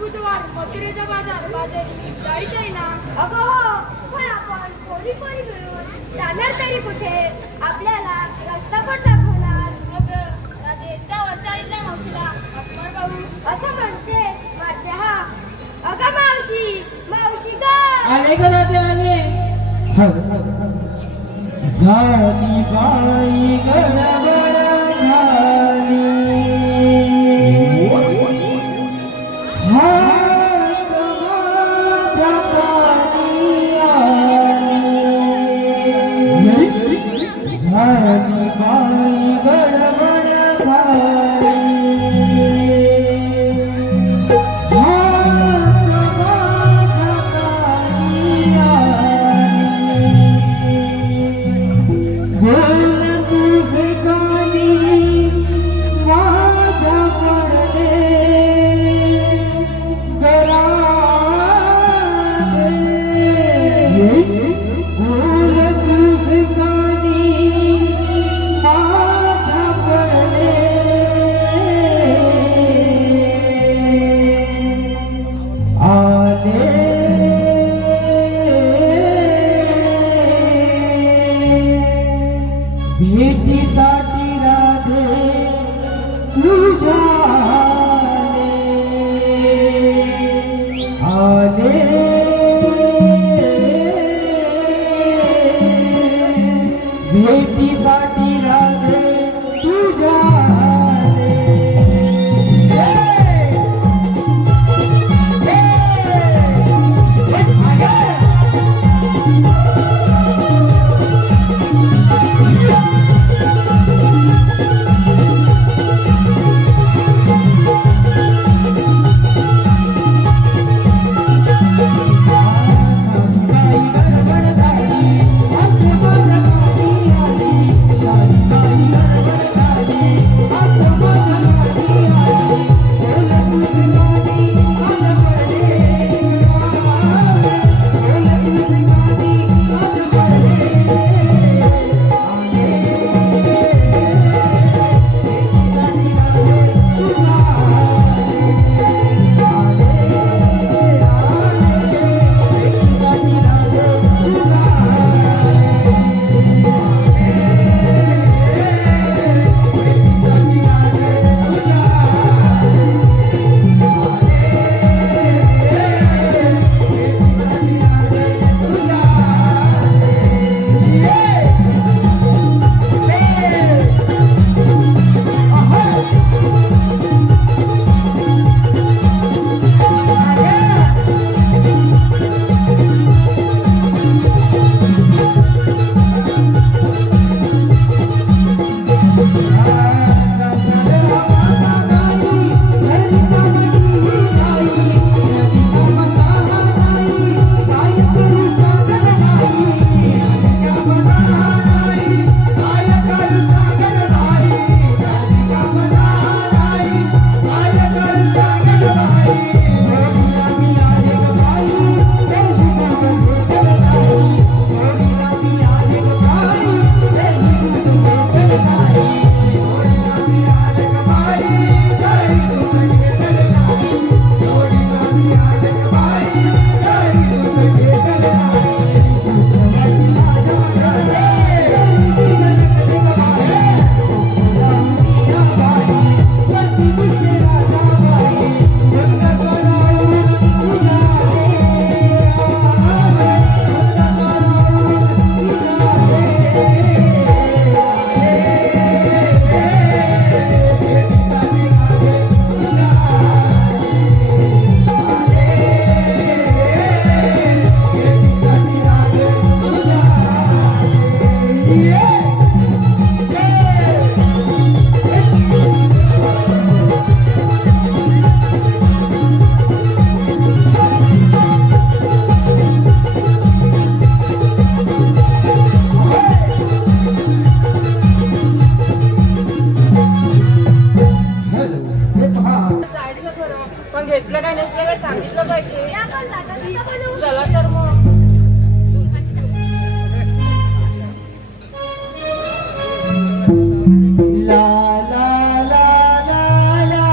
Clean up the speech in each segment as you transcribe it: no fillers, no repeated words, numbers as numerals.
बुधवार मथुरेचा बाजारी जायचं आहे ना? अगं हो, पण आपण कोणी मिळून जाणार तरी कुठे? आपल्याला रस्ता कोण दाखवणार? मग राजे त्यावर चाळीतल्या मावशीला आपण पाहू असं म्हणते माझ्या हा. अगं मावशी, मावशी ग. आले ग राजे आले. झाली बाई गडबड झाली. हात माझ्या कानी आली. झाली बाई गडबड झाली. हात माझ्या कानी आली. बोल तू ठिकाणी माझ्या पडले जरा बोल तू ठिकाणी माझ्या पडले आले भेटीसाठी राधे तुझ्याने आले. भेटीसाठी राधे तुझ्याने. घेतलं काय नसलं काय सांगितलं पाहिजे. या पण दादा कसं बनवू? चला तर मग. ला ला ला ला ला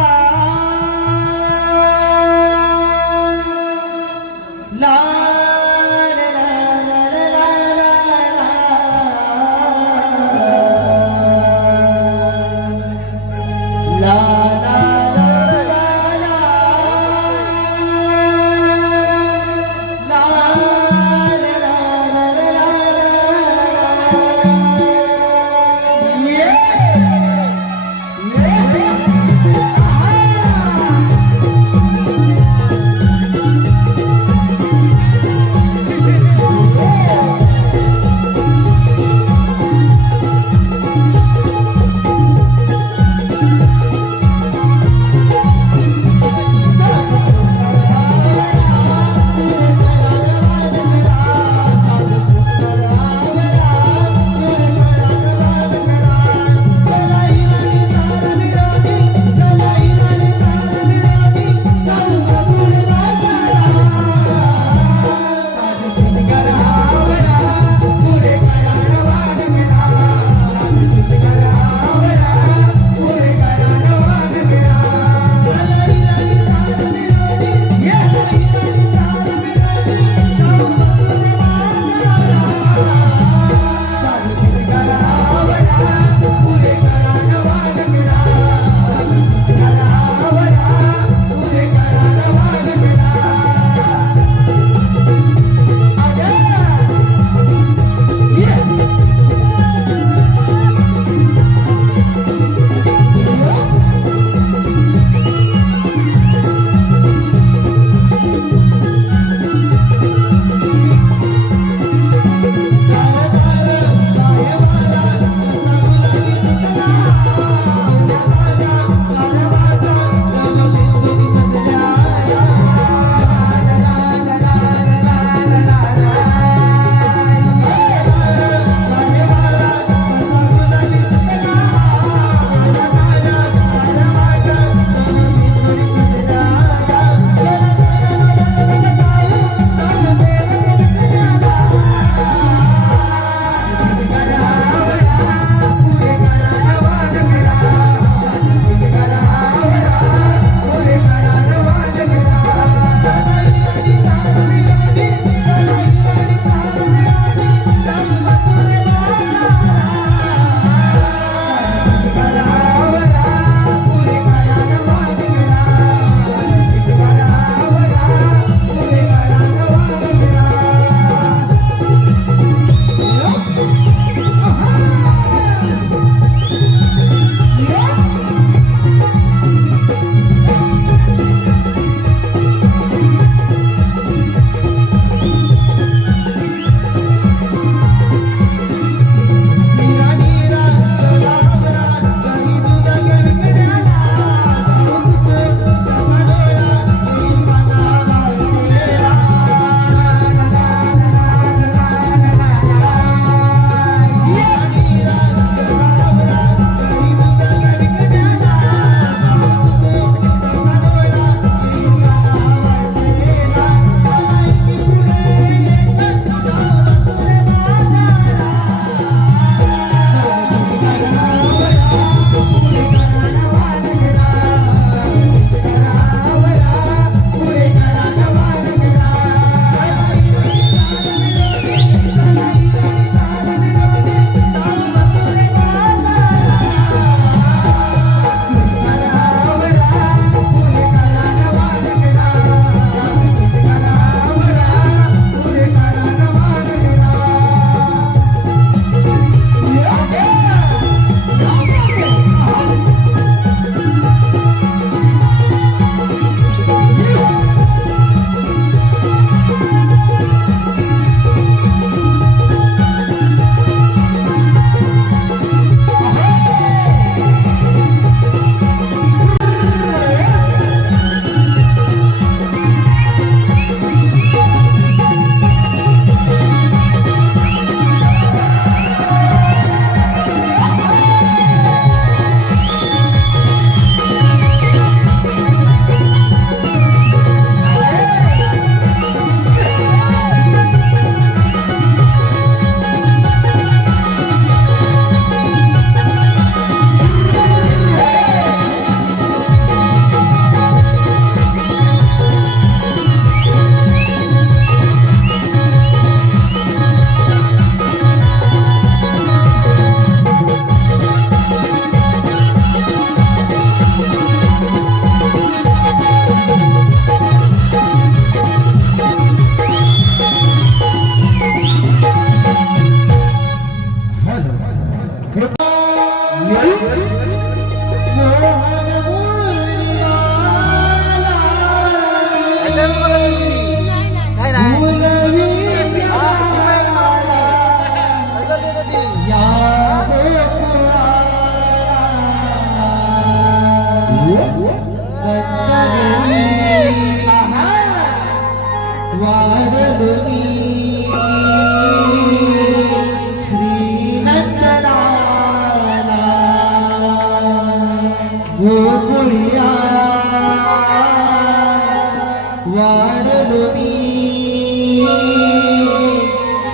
वाढलो मी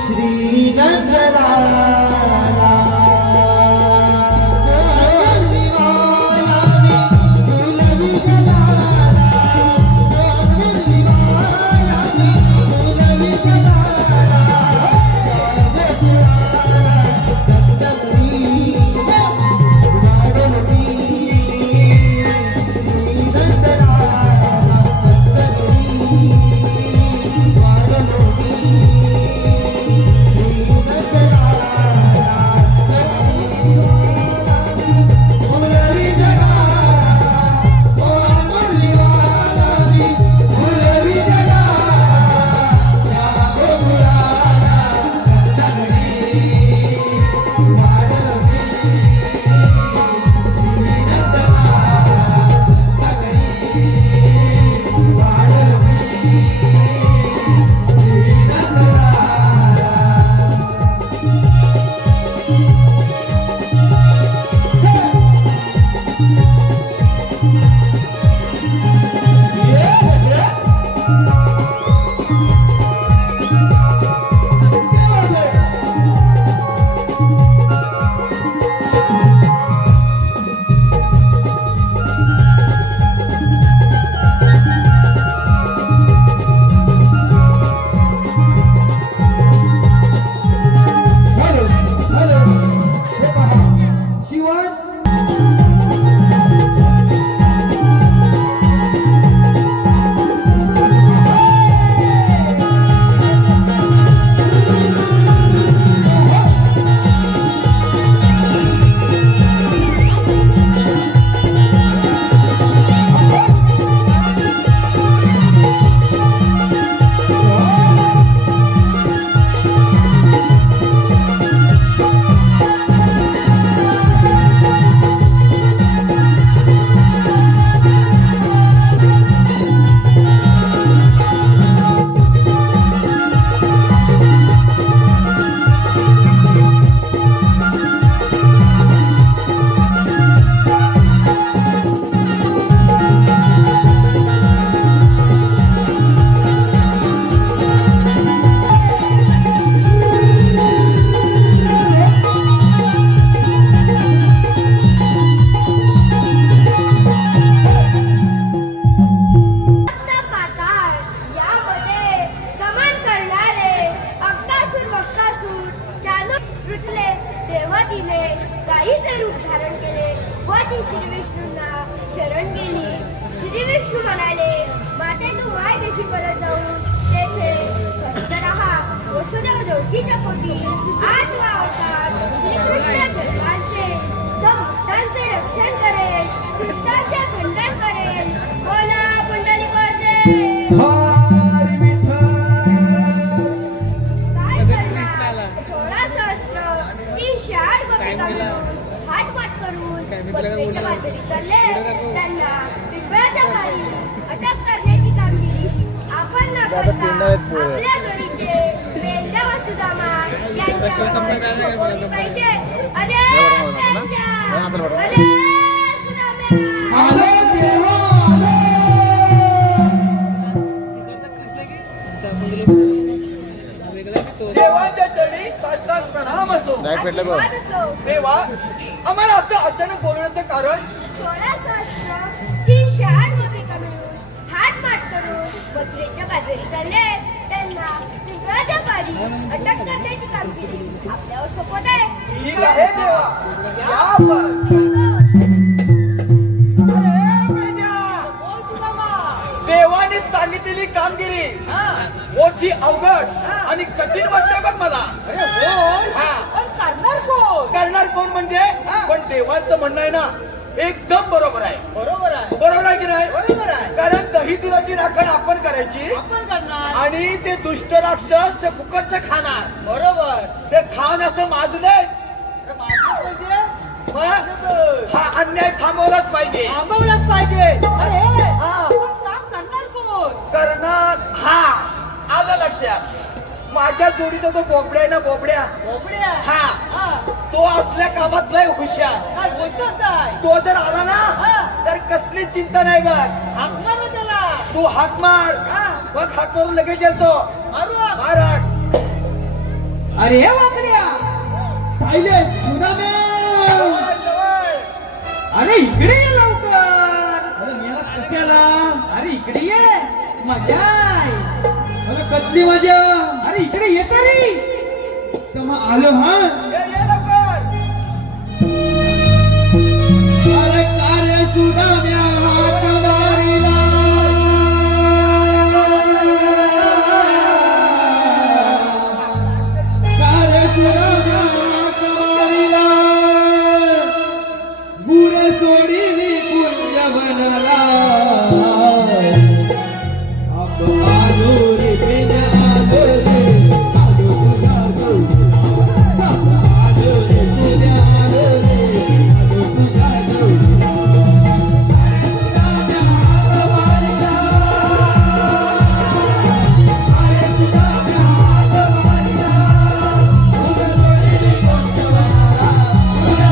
श्रीनंदलाला आपल्या जोडीचे मेंढ्या व सुदामा यांच्यावर सोबती पाहिजे. अरे त्यांच्या, अरे सुदाम्या. आलो देवा देवाच्या चरणी साष्टांग प्रणाम असो. आशीर्वाद असो. देवा, आम्हाला असं अचानक बोलवण्याचं कारण? 16 सहस्र 308 गोपिका मिळून थाटमाट करून मथुरेच्या बाजारी चालले. त्यांना पिंपळाच्या पारी अटक करण्याची कामगिरी आपल्यावर सोपवत आहे. ठीक आहे देवा, या आपण. देवाने सांगितलेली कामगिरी मोठी अवघड आणि कठीण वाटते बघ मला. करणार कोण म्हणजे? पण देवाचं म्हणणं आहे ना, एकदम बरोबर आहे. बरोबर आहे की नाही? कारण दही दुधाची राखण आपण करायची आणि ते दुष्ट राक्षस ते फुकटचं खाणार. बरोबर. ते खान असं माजले हा अन्याय थांबवलाच पाहिजे. करणार हा आलं लक्षात. माझ्या जोडीचा तो बोबड्या आहे ना, बोबड्या हा तो असल्या कामात लय हुशार. तो जर आला ना तर कसली चिंता नाही बघ. तू हाक मार बस हात मारून लगेच येतो महाराज. अरे वाकड्या पाहिले सुदाम्या. अरे इकडे ये लवकर. अरे मेला कशाला. अरे इकडे ये मजा आहे. अरे कसली मजा. अरे इकडे ये तरी. तर मग आलो हा. ये लवकर. अरे कार्य सुदाम्या हात मारिला. कार्य सुदाम्या हात मारिला. गुर सोडिली कुंज बनला. आप आलो रे बिन आलो रे. आलो तुझ्या गौरीला. आप आलो रे तुझ्या आलो रे. आलो तुझ्या गौरीला. सुदाम्या हात मारिला. अरे सुदाम्या हात मारिला. गुर सोडिली कुंज बनला. गुर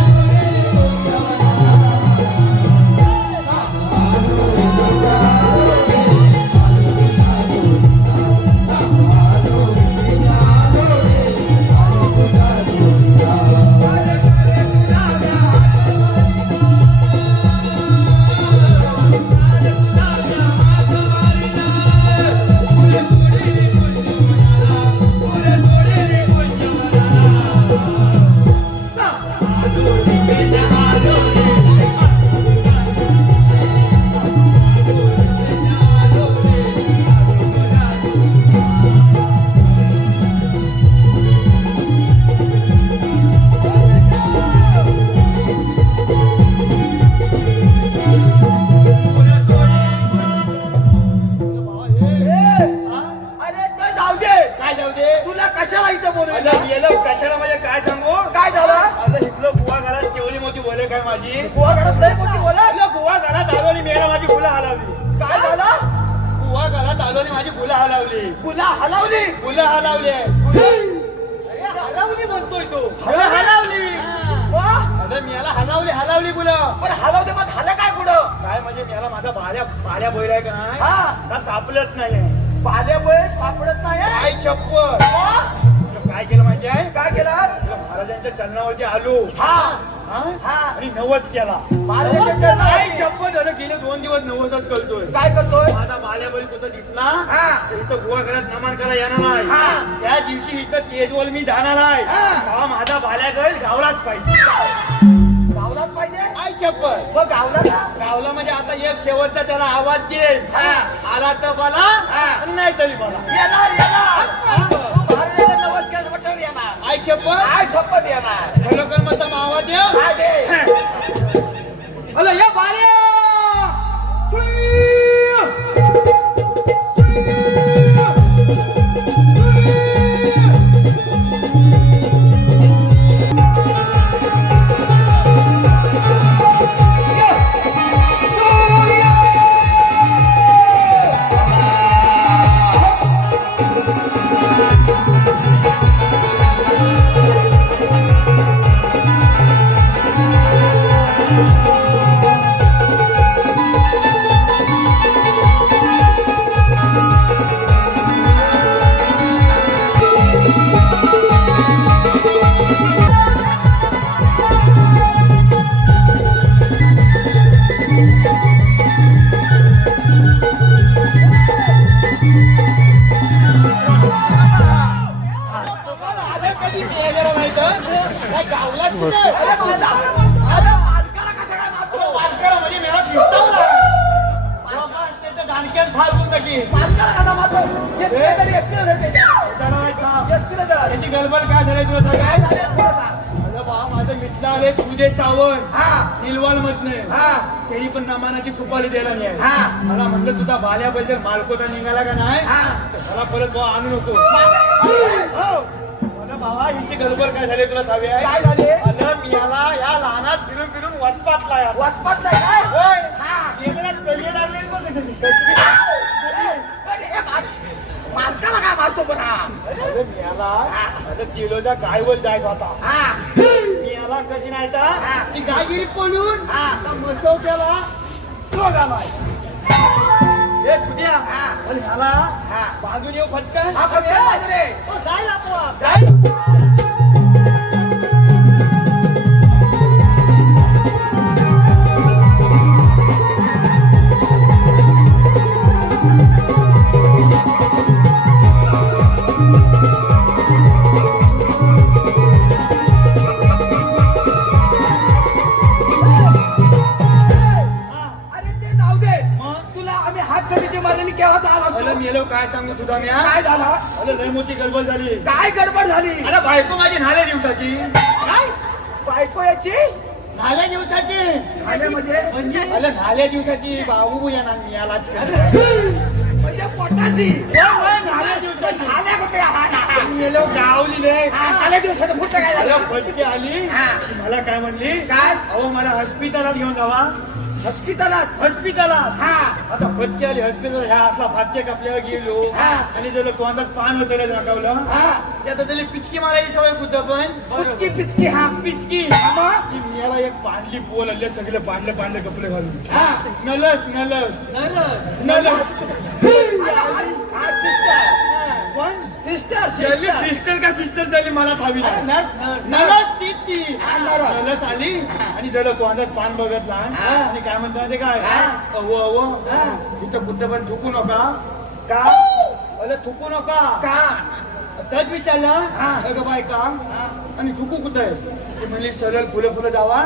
सोडिली कुंज अरे ते जाऊ दे. काय जाऊ दे. तुला कशाला इथं बोलू. माझं गेलं कशाला म्हणजे काय सांगू. काय झालं. माझं इथलं बुवा घरात केवढी मोठी बोले काय माझी. बुवा घरात लय मोठी बोला. इथलं बुवा घरात आलो आणि मेला माझी फुलं हलावली. काय झालं. बुवा घरात आलो आणि माझी फुलं हलावली. तुला हलवली. फुलं हलावली. अरे हलवली म्हणतोय तो. फुलं हलावली. वा. अरे मेला हलावली फुलं. पण हलवते मग झालं काय पुढं. काय म्हणजे मेला माझा भाड्या बैल आहे का नाही हा. का सापडत नाही. पाल्यामुळे सापडत नाही. काय चप्पल. वा. काय केलं माहिती आहे. काय केला. महाराजांच्या चलनावरती आलो. हा हा? हा. आणि नवच केला. महाराजांच्या काय चप्पल झालं गेले 2 दिवस नवसच करतोय. काय करतोय. माझा बाल्याबळी कुठं दिसला. हा. तर इथं बुवा घरात नमन करा येणार नाही. हा. त्या दिवशी इथं तेजवल मी जाणार आहे. हा. तेव्हा माझा बाल्या गैल गावलाच पाहिजे. गावलाच पाहिजे. काय चप्पल. मग गावला का. गावला म्हणजे आता एक शेवटचा त्याला आवाज देईल. हा. आला तर मला हा. आणि नाही तरी मला. येणार महाराजांना नमस्कार म्हटल्यावर येणार. आय चप्पल. काय थप्पत येणार. खरोखर म्हणता आवाज देव. काय दे. अरे या बाल्या. काय गावलाच कुठं? अरे माझा मालकाला कसं काय मारतो. वानकडा म्हणजे मेळा भिजतावला. बाबा, त्याचं दाणक्यात फार होऊन टाकी. मालकाला कसा मारतो. एसटीला तरी एसटीला धर त्याच्या. जरा एसटीला धर. त्याची गडबड काय झाली तुला काय काय. झालं पुढं सांग. अरे बा माझं मित्र आले तुझे सावंत हा निलवाल मधने. हा त्यांनी पण नमानाची सुपारी द्यायला नाही. हा. मला म्हणलं तुझा बाल्याबद्दल मालकोचा निघाला का नाही. हा. तर मला परत भाऊ आणू नको. हो. मला भावा हिची गडबड काय झाली तुला हवी आहे. काय झाले. अरे मी याला या लहानात फिरून फिरून वसपातला यार. वसपात नाही काय. होय. हा. केंद्रात कलिये लागले बघ कसे दिसतात. मालकाला काय मारतो पण हा. अरे मी याला आता किलोच्या गायवर जायचा होता. हा मी याला कधी नाही हा. ती गाय गेली पळून. हा. मसव त्याला तो गावाय. हे तुझ्या हा. आणि ह्याला हा. बाजून येऊ फटकन हा, फटकन बाजूने. जाईल आपोआप जाईल. अरे ते जाऊ दे. तुला आम्ही हात कधीची मारली केव्हाच आला अरे असतो? मेलो काय सांगू सुद्धा मी काय झाला? अरे लय मोठी गडबड झाली काय गडबड झाली? अरे बायको माझी नाल्या दिवसाची काय बायको याची नाल्या दिवसाची म्हणजे अरे नाल्या दिवसाची बाबू या ना मी याला म्हणजे पोटाशी नाल्या दिवसाची आल्या कुठे हा ना हा. मेलो गावली रे आल्या दिवसाचं पुढचं काय अरे झालं? फटकी आली हा. ती मला काय म्हणली काय? अहो मला हॉस्पिटलात घेऊन जावा हॉस्पिटलात हॉस्पिटलात हा. आता फटकी आली हॉस्पिटल ह्या असला फाटके कापल्यावर गेलो हा. आणि जर तोंडात पान होतं दाखवलं हा. त्यात त्याला पिचकी मारायची सवय कुठं पण पिचकी पिचकी हा. पिचकी मग? ती मला एक पांढली पोल आले सगळे पांढले पांढले कपडे घालून हा. नलस नलस नलस हा, sister. पण Sister, त्याली sister. सिस्टर का सिस्टर झाली मला ठावी नाही. नर्स. नलस तीच ती हा, नलस. नलस आली आणि जरा तोंडात पान बघत लहान हा. आणि काय म्हणतो माहिती काय हा. अव अव हा. इथं कुठं पण थुकू नका का? अरे थुकू नका का? त्याच विचारलं हा. अगं बाय का आणि थुकू कुठं आहे ते म्हणले सरळ फुलं फुलं जावा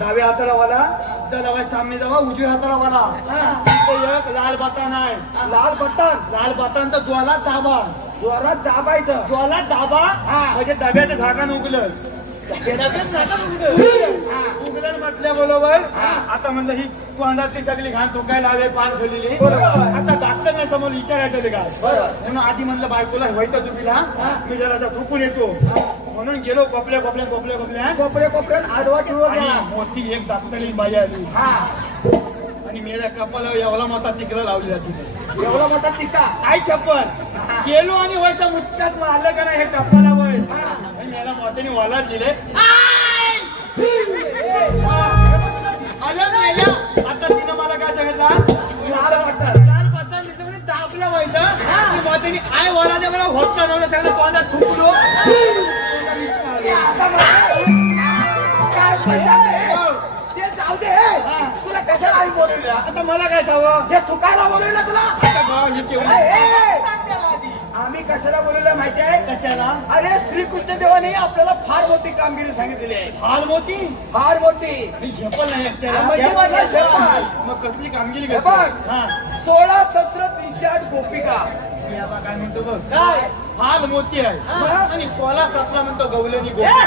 डाव्या हाताला वाला त्या डाव्या सामने जावा उजव्या हाताला वाला तिथं एक लाल बटन आहे लाल बटन लाल बटन तर ज्वाला दाबा जोरात दाबायचं. ज्वाला दाबा हा. म्हणजे डब्याचं झाकण उगलं डब्याचं झाकण उगलं म्हटल्याबरोबर आता म्हणलं ही तोंडातली सगळी घाण थोकायला आले पान खोलेली बरोबर. आता डॉक्टर नाही समोर विचारायचं काय बरोबर. म्हणून आधी म्हणलं बायकोला व्हायचं चुकीला मी जरा थुकून येतो म्हणून गेलो कोपल्या कोपल्या कोपल्या कोपल्या कोपरे कोपऱ्यात आडवा टिळवा आणि गेला. मोठी एक डॉक्टरीन बाई आली हा. आणि मेल्या कपाला एवढा मोठा तिकडे लावली जाते एवढा मोठा टिका. काय छप्पर गेलो आणि वैसा मुस्कात आलं का नाही हे कपाला वय आणि मेला मोठ्याने वालात दिले आलं मेल्या आता तिनं मला काय सांगितलं लाल बटन. लाल बटन तिथं म्हणे दाबलं व्हायचं मोठ्याने आय वळाने मला होत नव्हतं सगळं तोंडात थुकलो आता मला- काय पैसा दे. ते जाऊ दे. तुला कशाला आम्ही बोलवलं? आता मला काय ठावं हे थुकायला बोलवलं तुला? आता बा, हे केवढं- आम्ही कशाला बोलवलं माहितीये? कशाला अरे श्रीकृष्ण देवाने आपल्याला फार मोठी कामगिरी सांगितलेली आहे. हाल मोठी फार मोठी. आणि झेपल नाही एकट्याला. म्हणजे मला झेपल. मग कसली कामगिरी हे करतो बघ. हा 16 शस्त्र 308 गोपिका. मी आता काय म्हणतो बघ काय? हाल मोठी आहे हा. आणि 16-17 म्हणतो गवलेनी गोपी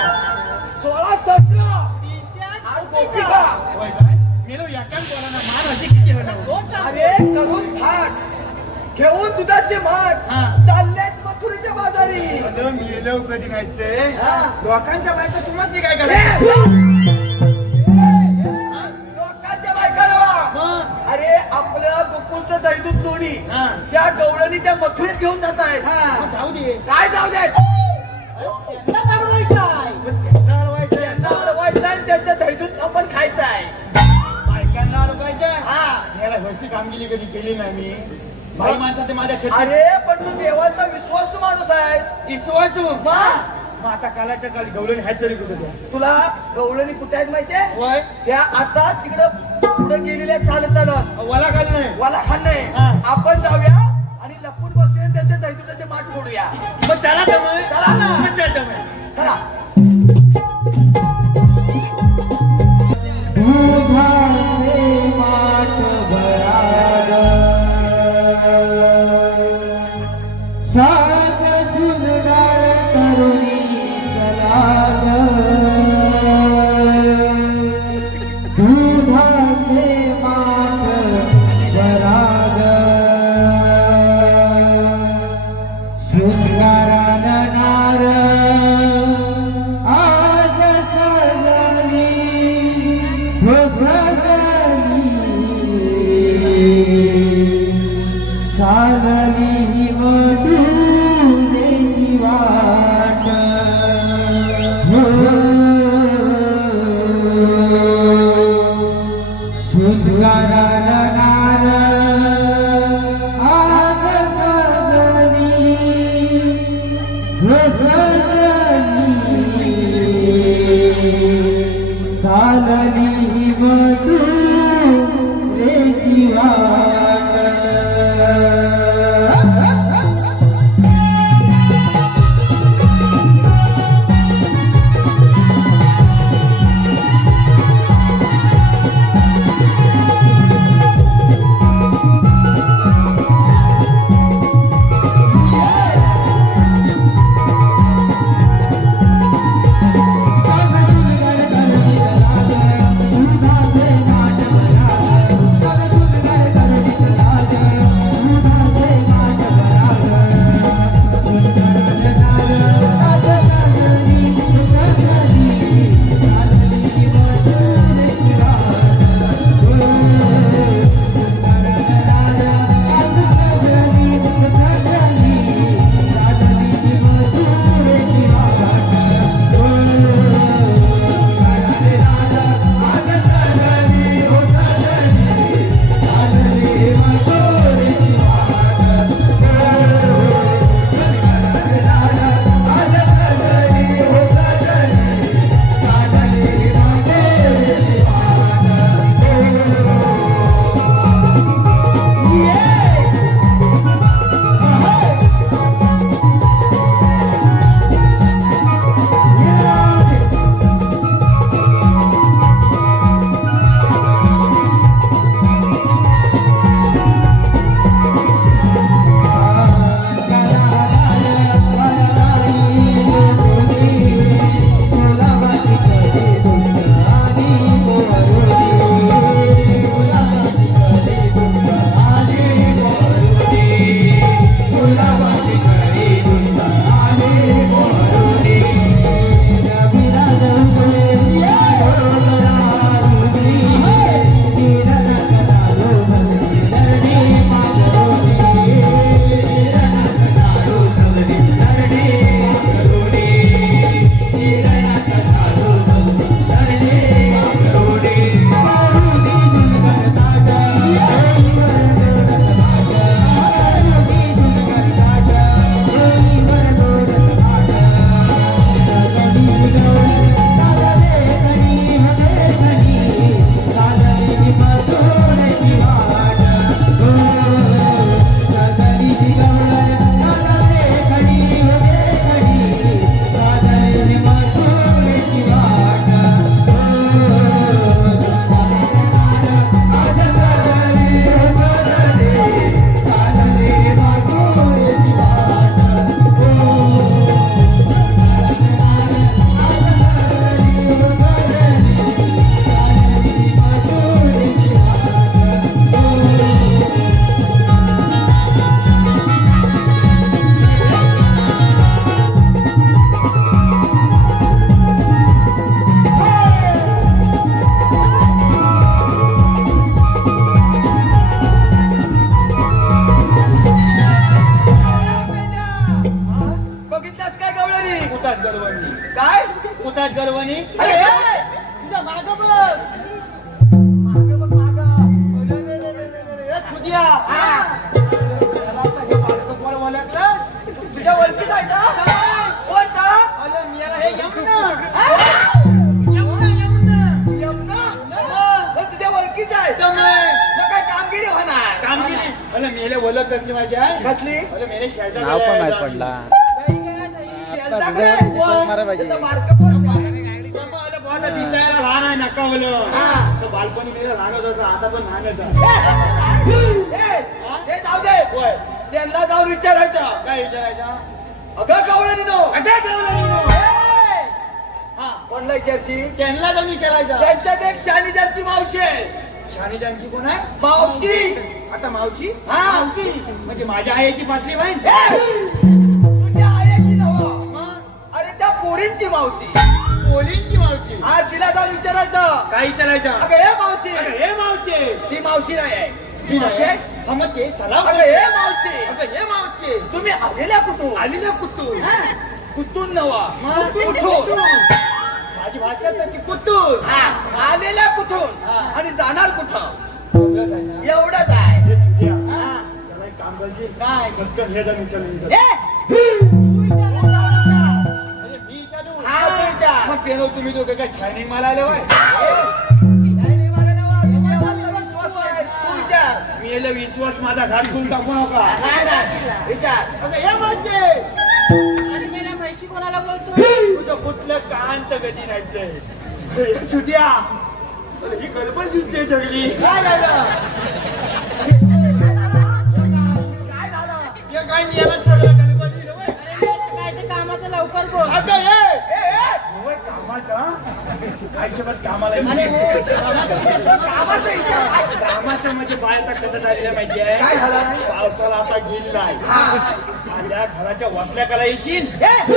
16 शस्त्र 308 गोपिका. होय काय मेलो एकाच बोलाना मान अशी किती होणार अरे करून थाट घेऊन दुधाचे माठ हा. चाललेत मथुरीच्या बाजारी. मेलो कधी नाही ते हा. लोकांच्या बायका तुम्हाला काय ए, करायचं लोकांच्या बायकाला मग अरे आपलं गोकुळचं दैदूत लोणी हा. त्या गवळणी त्या मथुरीत घेऊन जात आहेत. मग जाऊ दे काय जाऊ दे पण त्यांना अडवायचं आहे. त्यांना अडवायचं आहे, त्यांचं दैदूत आपण खायचं आहे. बायकांना अडवायचं आहे. हा. याला घरची कामगिरी कधी केली नाही मी बाई माणसा ते माझ्या क्षेत्रात अरे पण तू देवाचा विश्वासू माणूस आहे. विश्वासू मग मग आता कालाच्या काळी गवळणी ह्याच तरी कुठे त्या तुला गवळणी कुठे आहेत माहितीये? होय त्या आता तिकडं पुढे गेलेल्या चालत चालत मला खाली नाही वाला खान नाही. हा. आपण जाऊया आणि लपून बसूया त्यांच्या दैदुताचे माठ फोडूया. मग चला त्यामुळे चला ना. मग चल त्यामुळे चला. दुधाचे माठ भराग साज सुंदर तरुणी चलाग दुधाचे माठ भराग शृंगारान नार आज सजली सागली मधुरेची वाट शृंगारान नार आज सालली मधु रे जीवाट बघितलास काय गवळणी? कुठात गरवणी काय कुठात गरवणी अरे ए! तुझ्या मागं बघ मागं बघ, मागं. सुद्या हा. त्याला आता हे बारकं पोरं ओळखलं? तुझ्या ओळखीत आहे का? कोणता? अलं मेला हे यमुना यमुना? मग तुझ्या ओळखीत आहे मग काय कामगिरी होणार? कामगिरी अलं मेले ओळख कसली माझी आहे घातली अलं मेले शेजार नाव पण माहित पडला शेलदा व्हिडिओ काय? दिसायला मारा पाहिजे. इथं बारकं पोर शेलदा. दिसायला लहान आहे नकावलं हा. तर बालपणी मेला लहानच होता आता पण लहानच आहे हे जाऊ दे होय त्यांना जाऊन विचारायचं काय विचारायचं अगं गवळणी नो अटॅक गवळणी हा कोणला विचारशी त्यांना जाऊन विचारायचं त्यांच्यात एक शानिजांची मावशी आहे शानिजांची कोण आहे मावशी आता मावशी हा. मावशी म्हणजे माझ्या आईची पातळी बहीण तुझ्या आईची नव्ह मग अरे त्या पोरींची मावशी पोलींची मावशी हा तिला जाऊन विचारायचं काय विचारायचं अगं हे मावशी हे मावचे ती मावशी नाही आहे ती मावशी आहे? हा मग ते सलाम अगं हे मावशी अगं हे मावचे तुम्ही आलेल्या कुठून आली ना कुठून कुठून नवा मग कुठून माझी भाषा त्याची कुठून आलेल्या कुठून हा. आणि जाणार कुठं एवढंच आहे ना? एवढंच आहे हे छुट्या. हा. त्याला एक काम करशील काय पटकन हे जाऊन विचारून ए! पेलो तुम्ही दोघं काय शायनिंग मला आले वय नाही, मला नवा, देवाचा विश्वास आहे. तू विचार. मी याला विश्वास माझा घालून टाकू नका नाही, विचार. अगं, हे म्हणजे आणि मेल्या म्हैशी कोणाला बोलतोय? तुझं कुठलं कांत गती नाही तुझ्या ही गलबल दिसते सगळी काय झालं? जे काय मी याला सगळं गलबल दिलं वय. अरे मेल्या काय ते कामाचं लवकर बोल. अगं, होय, कामाचा आयुष्यभर कामाला अरे येऊ. हो, कामाचं कामाचं विचार. कामाचं म्हणजे बाहेर कसं झालेलं माहिती आहे काय झालं? पावसाला आता गेलाय माझ्या घराच्या वसल्या कला येशील ते काय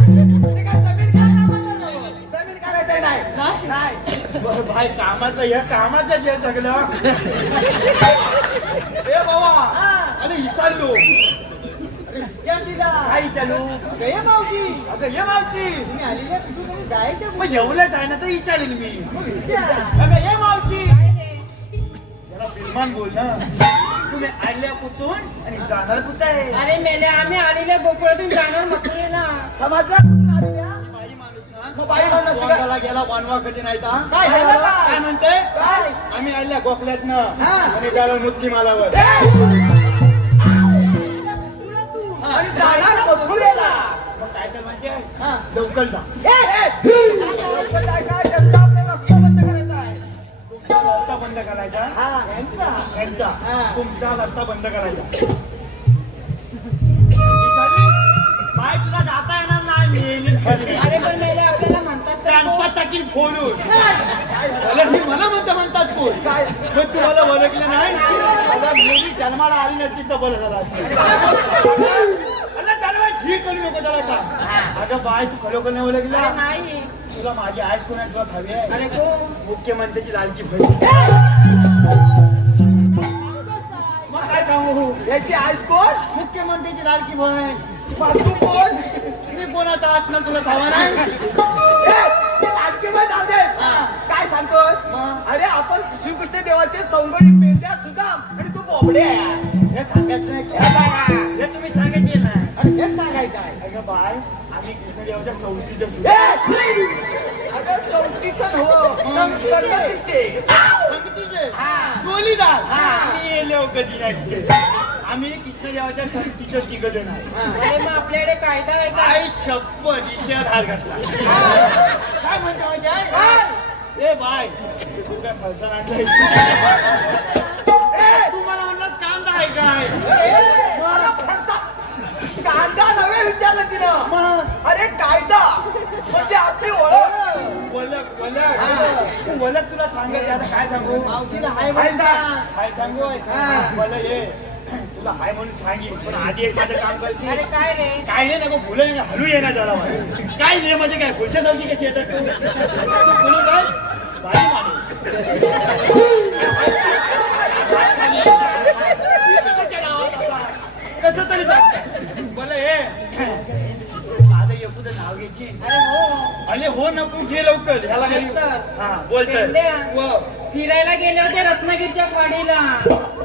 जमीन काय कामाचं नाही. जमीन करायचंय नाही. नाही. बरं भाई कामाचं हे कामाचं जे सगळं ए बाबा अरे विचारलो विचार दिला. काय विचारलो ये मावशी. अगं ये मावशी तुम्ही आली आहे, कुठे तरी जायचं. मग एवढंच आहे ना तर विचारेल मी विचार. अगं ये मावशी काय रे? जरा बिलमान बोल ना तुम्ही आल्या कुठून आणि जाणार कुठं आहे अरे मेल्या आम्ही आलेल्या गोकुळातून जाणार मथुरेला. समाजला कुठून आली या? बाई माणूस ना मग बाई माणूस का? वांगाला गेला वानवा कधी नाही का काय झालं काय? काय म्हणते काय? आम्ही आल्या गोखल्यातनं हा. आणि झालं मुस्लिम आलावर आणि जाणार मथुरेला. मग काय तर म्हणते हा. लवकर जा लवकर काय काय त्यांचा आपला रस्ता बंद करायचा आहे. तुमचा रस्ता बंद करायचा हा, यांचा. त्यांचा हा. तुमचा रस्ता बंद करायचा विचारली? बाय तुला जाता येणार नाही मी येईन घरी. अरे पण मेल्या आपल्याला म्हणतात तर कोण? त्यांपत टाकील फोडून अरे ही मला म्हणतात कोण काय? मग तुम्हाला ओळखलं नाही आता मुली जन्माला आली नसती तर बरं झालं असतं. अरे चालवायच ही करू नको त्याला का अगं बाय तू खरोखर नाही अरे ओळखला नाही. तुला माझी आयस कोणाची तुला हवी आहे अरे कोण? मुख्यमंत्र्याची लालकी बहीण मग काय सांगू याची आईस कोण? मुख्यमंत्र्याची लालकी बहीण मग तू कोण? मी कोणाचा आत ना तुला खावा नाही ते लाजके बाई जाऊ दे. काय सांगतोय? मग? अरे आपण श्रीकृष्ण देवाचे सौंदर्य मेंढ्या सुदाम आणि तू बोबडे आहे. हे सांगायचं नाही हे सांगा. हे तुम्ही सांगितले नाही अरे हेच सांगायचं आहे. अगं बाय आम्ही कृष्णदेवाच्या सौतीचे अगं सौतीचं हो संगतीचे. जोलीदार मी लोक कधी नाही आम्ही कृष्णदेवाच्या सौतीचं तिघ जण आहे अरे मग आपल्याकडे कायदा आहे का? आई छप्पन निषेधार घातला काय म्हणतो माहिती आहे? ए बाय तू काय फलसा आणलाय तू मला म्हणलास कांदा आहे काय मला फरसा कायदा नव्हे विचारलं तिनं. मग अरे कायदा म्हणजे आपली ओळख. वलक तू वलक तुला सांगत आता काय सांगू मावशीला हाय काय म्हणता. सांग? काय सांगू मला ये तुला हाय म्हणून सांगेन पण आधी एक माझं काम अरे करशील काय रे? काय नाही नको फुलं हलू ये ना जरा मला. काय नाही म्हणजे काय फुलच्या सारखी कशी येतात तू फुलं काय बाई माणूस कसं तरी बोला हे माझं एकूच नाव घ्यायची अरे हो. अरे हो नको घे लवकर ह्याला घरी हा बोलतोय पेंड्या. फिरायला गेले होते रत्नागिरीच्या वाडीला.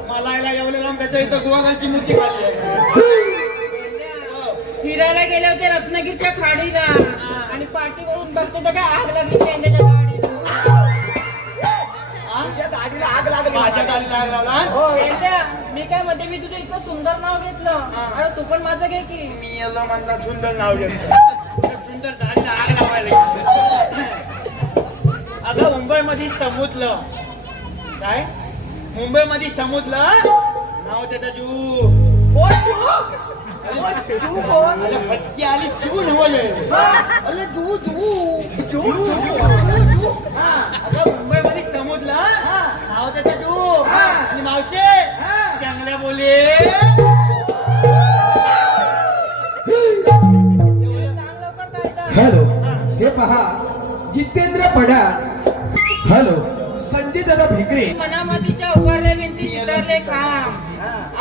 मला याला एवढं लांब त्याच्या इथं गुवाघाची मूर्ती काढली आहे फिरायला गेले होते रत्नागिरीच्या खाडीला आणि पाठीवरून बघते तर काय आग लागली पेंड्याच्या गाडीला. तुझ्या दाढीला आग लागली. माझ्या गाडीला आग लावला हो. पेंड्या, मी काय म्हणते मी तुझं इतकं सुंदर नाव घेतलं. अरे तू पण माझं घे की. मी याला म्हणला सुंदर नाव घेतलं सुंदर गाडीला आग लावायला अगं मुंबईमध्ये समुद्र काय मुंबईमध्ये समुद्र नाव त्याचा जू ओ चूक. ओ चूक कोण? अरे फटकी आली चिव नवले अरे जू जू जू जू. अगं मुंबईमध्ये समुद्र नाव त्याचा जू आणि मावशे चांगल्या बोले सांग लवकर कायदा. हॅलो हे पहा जितेंद्र पडाळ हॅलो संजय दादा भिकरे मनामतीच्या उभारले भिंती सुधारले काम.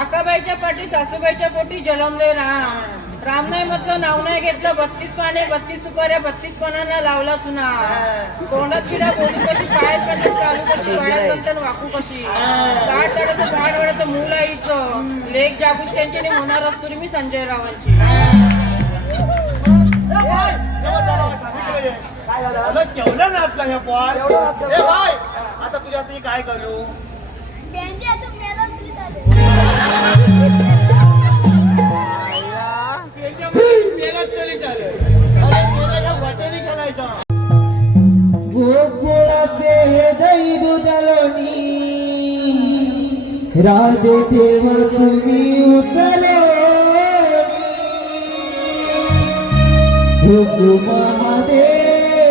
आकाबाईच्या पाठी सासूबाईच्या पोटी जलमले राम. राम नाही म्हटलं नाव नाही घेतलं 32 पाने 32 सुपाऱ्या 32 पानांना लावला चुना. तोंडात किडा बोली कशी पायात कटून चालू कशी वाळ्यात गंतन वाकू कशी. गाठ तडाचं भाड वाड्याचं मूल आईचं लेख जागूश त्यांच्याने होणार असतो रे मी संजय रावांची. काय झालं अगं केवढं नाचला ह्या पॉट एवढं नाचलं? ए बाय आता तुझ्यासाठी काय करू त्यांची आता मेला तरी चालेल. मेला चली चालेल अरे मेला ह्या वाटेने खेळायचा गोकुळाचे दही दुधलोनी राधे देव तुम्ही उतलो महादेवांचा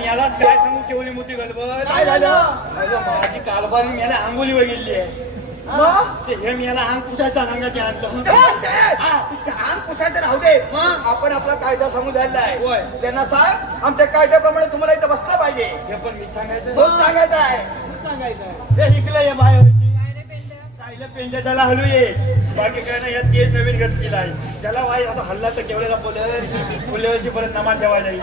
मलाच काय सांगू केवढी मोठी गडबड काय झालं? अगं, माझी कालबारी मला आंघोळी बघितली आहे मग? ते हे मला अंग पुसायचा सांगत आणलं काय म्हणते? ते अंग पुसायचं राहू दे मग? आपण आपला कायदा समजून झालेला होय. आहे त्यांना सांग आमच्या कायद्याप्रमाणे तुम्हाला इथं बसलं पाहिजे हे पण मी सांगायचं तोच सांगायचा आहे सांगायचं हे इकलं ये बाहेर कायला पेंड्या त्याला हलू ये बाकी काय नाही यात तेच नवीन घेतलेला आहे त्याला भाई असं हल्ला तर केवढ्याला बोलल्यावरची परत नमाज ठेवायला हे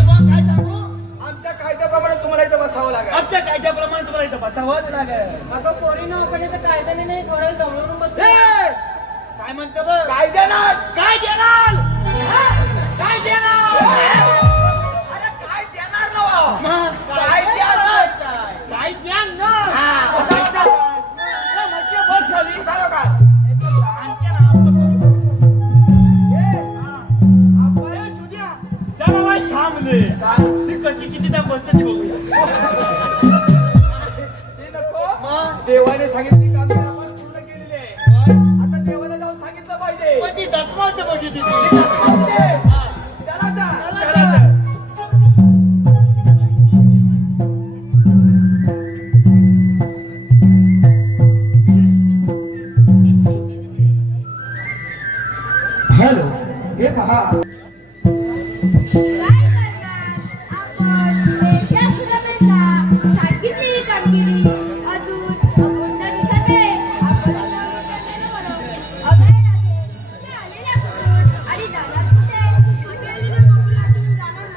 बघ काय सांगू आमच्या कायद्याप्रमाणे तुम्हाला इथं बसावं लागेल आमच्या कायद्याप्रमाणे तुम्हाला इथं बचावंच लागेल अगं पोरी ना आपण इथं कायद्याने नाही थोडं जवळून बस ए! काय म्हणतं बघ कायद्यानं काय देणार काय देणार अरे काय देणार ना मग काय देणार काय द्या ना बसायचं काय? ए, मच्छी बस खाली. चालू का आणखी ना, आपलं आपण चुद्या. त्याला वाईट थांबले ती कशी किती त्या बसते ती बघूया ते नको देवाने सांगितली कामे आपण पूर्ण केलेली आहे आता देवाला जाऊन सांगितलं पाहिजे पण ती दसमात बघितली चला आता. हॅलो हे पहा काय करणार आपण वेगळ्या सुलभेला सांगितली ही कामगिरी अजून अपूर्ण दिसत आहे आपण अभय आहे तुम्ही आलेल्या कुठून आणि जाणार कुठे आम्ही आलेल्या गोकुळातून जाणार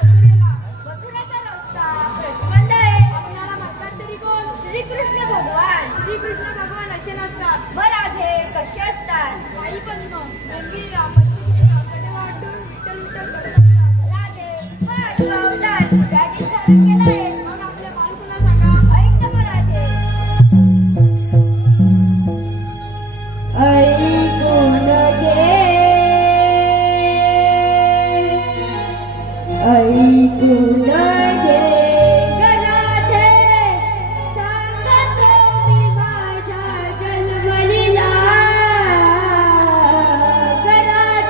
मथुरेचा रस्ता प्रतिबंध आहे आपल्याला म्हणतात तरी कोण श्रीकृष्ण भगवान असे नसतात बरं आहे कसे असतात काही पण राधे बस कौलार गाडी धारण केलं आहे मग आपल्या बालकुला सांगा ऐक ना मग राधे ऐकून घे ऐकून घे गराधे सांगतो मी माझ्या जन्मलीला गराधे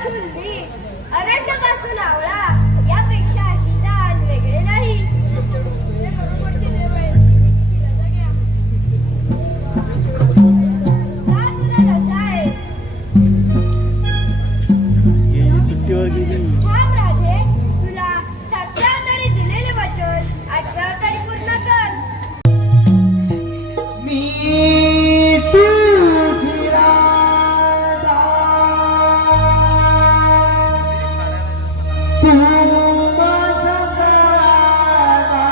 पासून मीठ, अरण्यापासून आवळा, यापेक्षा शिरान वेगळे नाही. का तुला रजा आहे? थांब राधे, तुला 17 तरी दिलेले वचन 18 तरी पूर्ण कर. मी तुझी राधा, तू माझा राधा.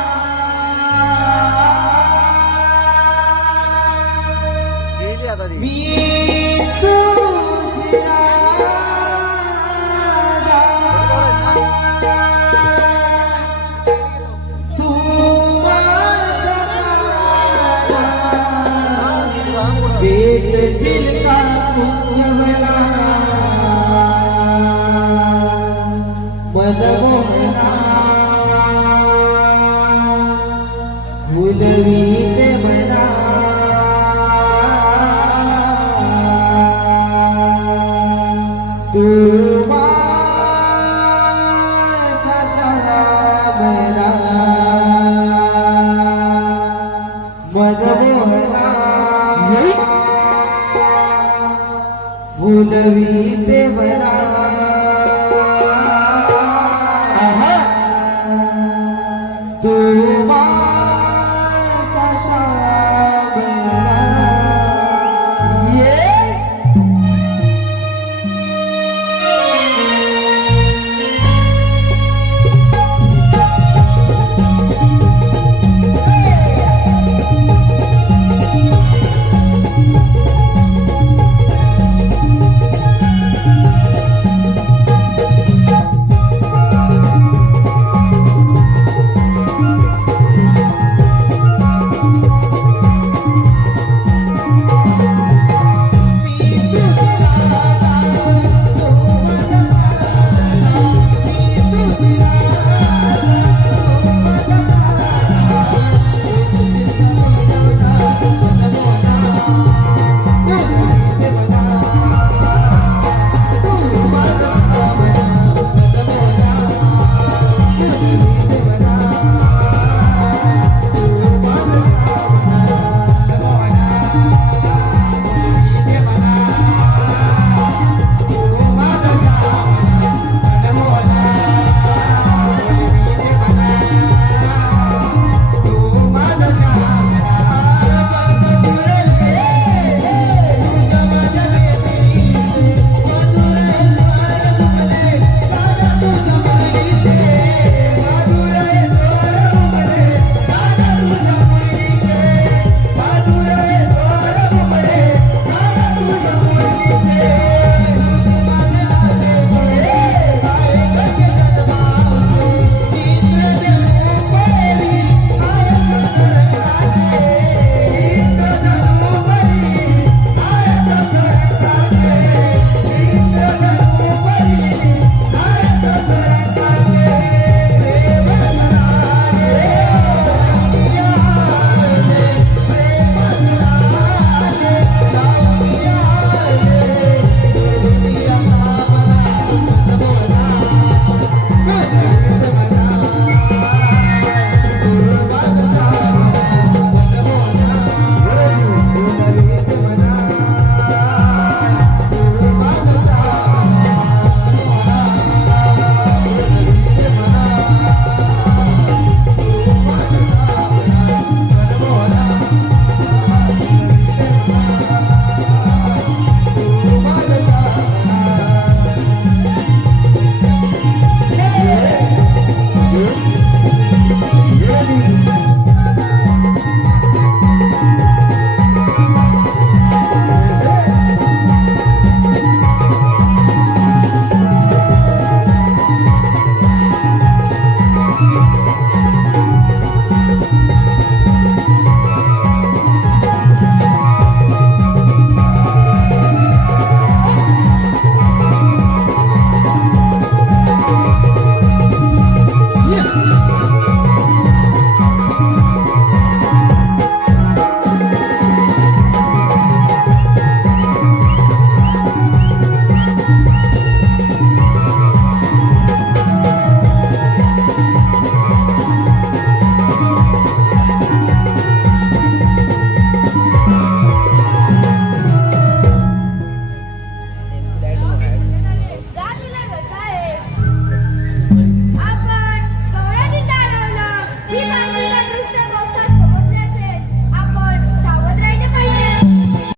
मी तुझी राधा, तू माझा राधा. भेटशील का पुण्यवला मदमोहना, फुलवीत मना. तू माझा शामरा मदमोहना, फुलवीत मना. तू माझा शामरा. ये